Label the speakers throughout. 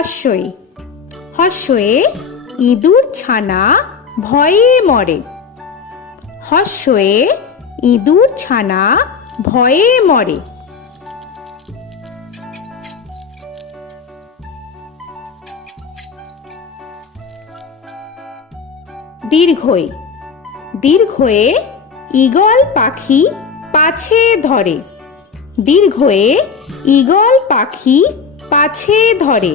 Speaker 1: হস্যই হস্যয়ে ইঁদুর ছানা ভয়ে মরে হর্ষয়ে ইঁদুর ছানা ভয়ে মরে দীর্ঘয়ে দীর্ঘয়ে ইগল পাখি পাছে ধরে দীর্ঘয়ে ইগল পাখি পাছে ধরে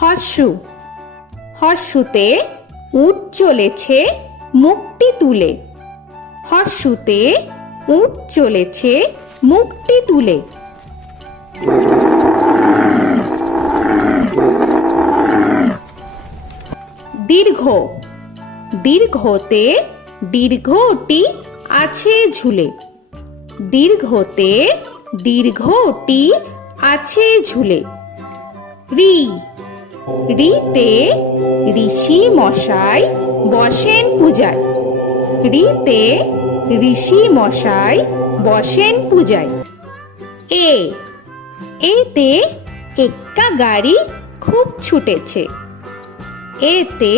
Speaker 1: হর্ষু হর্ষুতে উট চলেছে মুক্তি তুলে হর্ষুতে উট চলেছে মুক্তি তুলে দীর্ঘ দীর্ঘতে দীর্ঘটি আছে ঝুলে দীর্ঘতে দীর্ঘটি আছে ঝুলে রি রিতে ঋষি মশাই বসেন পূজায় রিতে ঋষি মশাই বসেন পূজায় এ এতে এক্কা গাড়ি খুব ছুটেছে এতে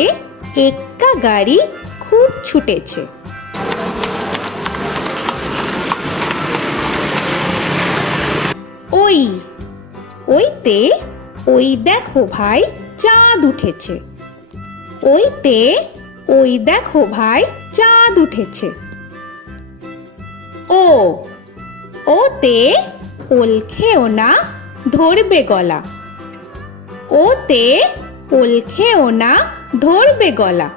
Speaker 1: এক্কা গাড়ি খুব ছুটেছে ওই ওইতে ওই দেখো ভাই চাঁদ উঠেছে ওইতে ওই দেখো ভাই চাঁদ উঠেছে ও ওতে ওল খেও না ধরবে গলা ওতে ওল খেও না ধরবে গলা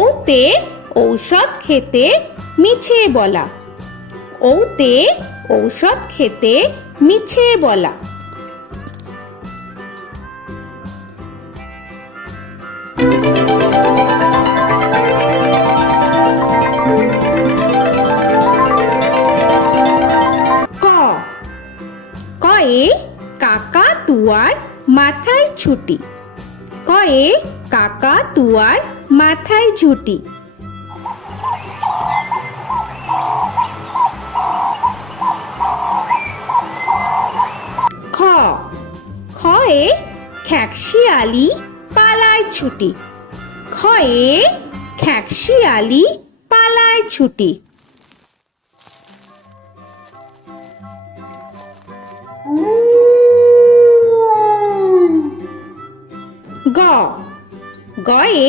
Speaker 1: ওতে ঔষধ খেতে মিছে বলা ওতে ঔষধ খেতে মিছে বলা ক কয়ে কাকা তুয়ার মাথায় ছুটি কয়ে কাকা তুয়ার মাথায় ঝুটি খ খয়ে খ্যাকশিয়ালি পালায় ছুটি খয়ে খ্যাকশিয়ালি পালায় ছুটি গ গয়ে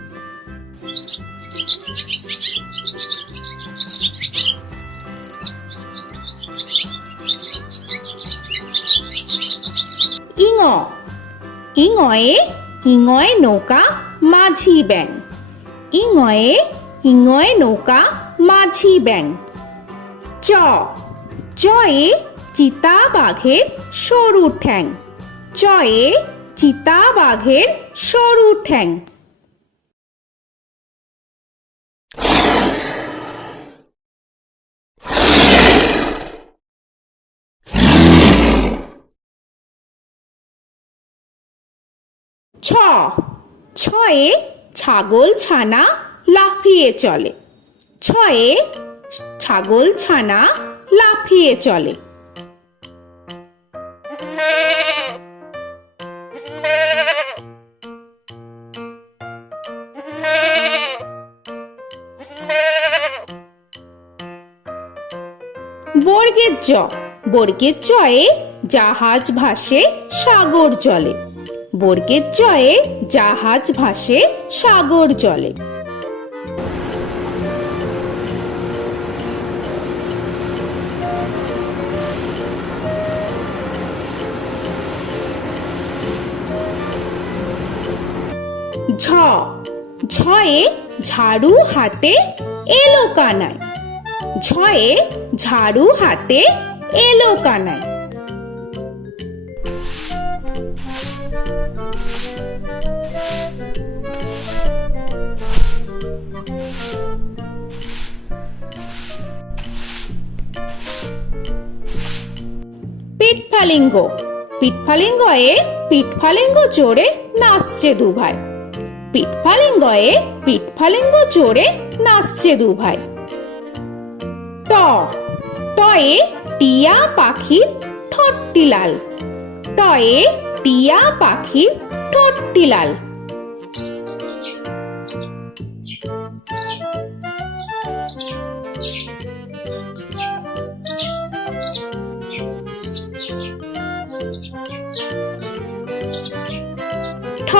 Speaker 1: ইঙয়ে ইঙয়ে নৌকা মাঝি ব্যাং ইঙয়ে ইঙয়ে নৌকা মাঝি ব্যাং চ চয়ে চিতা বাঘের সরু ঠ্যাং চয়ে চিতা বাঘের সরু ঠ্যাং ছ ছয়ে ছাগল ছানা লাফিয়ে চলে ছয়ে ছাগল ছানা লাফিয়ে চলে বর্গের জ বর্গের জয়ে জাহাজ ভাসে সাগর জলে বর্গের জয়ে জাহাজ ভাসে সাগর জলে ঝ ঝয়ে ঝাড়ু হাতে এলো কানায় ঝয়ে ঝাড়ু হাতে এলো কানায় পিটফালিঙ্গ পিটফালিঙ্গয়ে পিটফালিঙ্গ চড়ে নাচছে দু ভাই পিটফালিঙ্গয়ে পিটফালিঙ্গ চড়ে নাচছে দু ভাই ট টয়ে টিয়া পাখির ঠোঁটটি লাল টয়ে টিয়া পাখির ঠোঁটটি লাল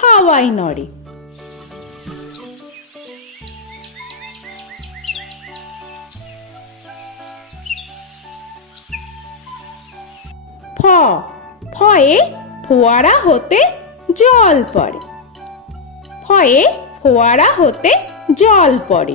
Speaker 1: হাওয়াই নড়ে ফ ফয়ে ফোয়ারা হতে জল পড়ে ফয়ে ফোয়ারা হতে জল পড়ে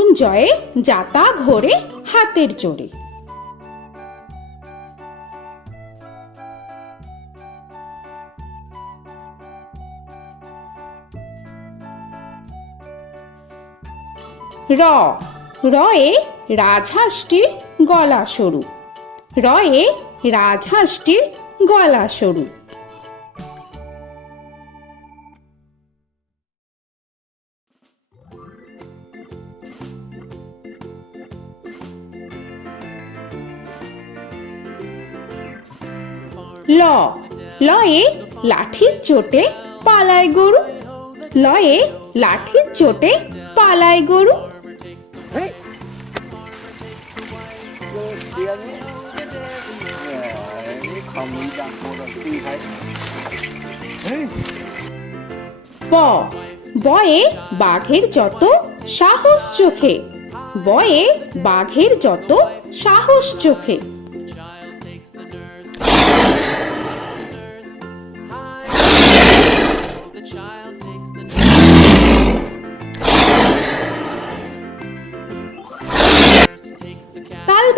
Speaker 1: উঞ্জয়ে যাতা ঘোরে হাতের জোরে র রয়ে রাজহাঁসটির গলা সরু রয়ে রাজহাঁসটির গলা সরু ল লয়ে লাঠির চোটে পালায় গরু লয়ে লাঠির চোটে পালায় গরু ব বয়ে বাঘের যত সাহস চোখে বয়ে বাঘের যত সাহস চোখে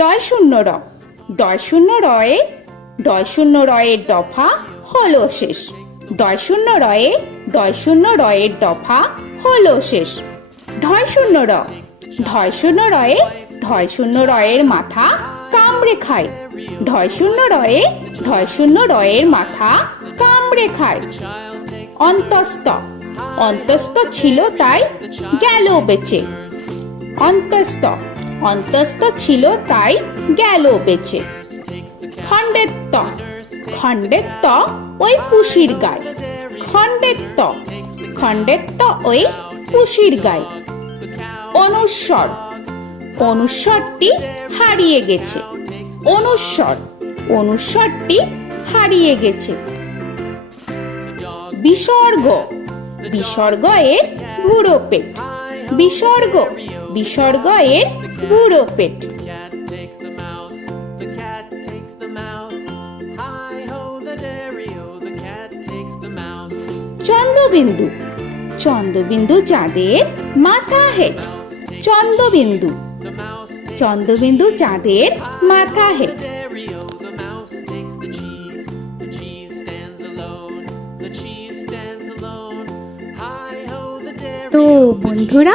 Speaker 1: ডয় শূন্য র ডয় শূন্য রয়ে ডয় শূন্য রয়ের দফা হলো শেষ ডয় শূন্য রয়ে ডয় শূন্য রয়ের দফা হলো শেষ ধয় শূন্য র ধয় শূন্য রয়ে ধয় শূন্য রয়ের মাথা কামড়ে খায় ধয় শূন্য রয়ে ধয় শূন্য রয়ের মাথা কামড়ে খায় অন্তস্ত অন্তস্ত ছিল তাই গেল বেঁচে অন্তস্ত অন্তস্থ ছিল তাই গেল বেঁচে খণ্ডের ত খণ্ডের ত ওই পুষির গায়ে খণ্ডের ত খণ্ডের ত ওই পুষির গায়ে অনুস্বর অনুস্বরটি হারিয়ে গেছে অনুস্বর অনুস্বরটি হারিয়ে গেছে বিসর্গ বিসর্গ এর ভুড়ো পেট বিসর্গ বিসর্গ এর বুড়ো পেট চন্দ্রবিন্দু চন্দ্রবিন্দু চাঁদের মাথা হেট চন্দ্রবিন্দু চন্দ্রবিন্দু চাঁদের মাথা হেট
Speaker 2: তো বন্ধুরা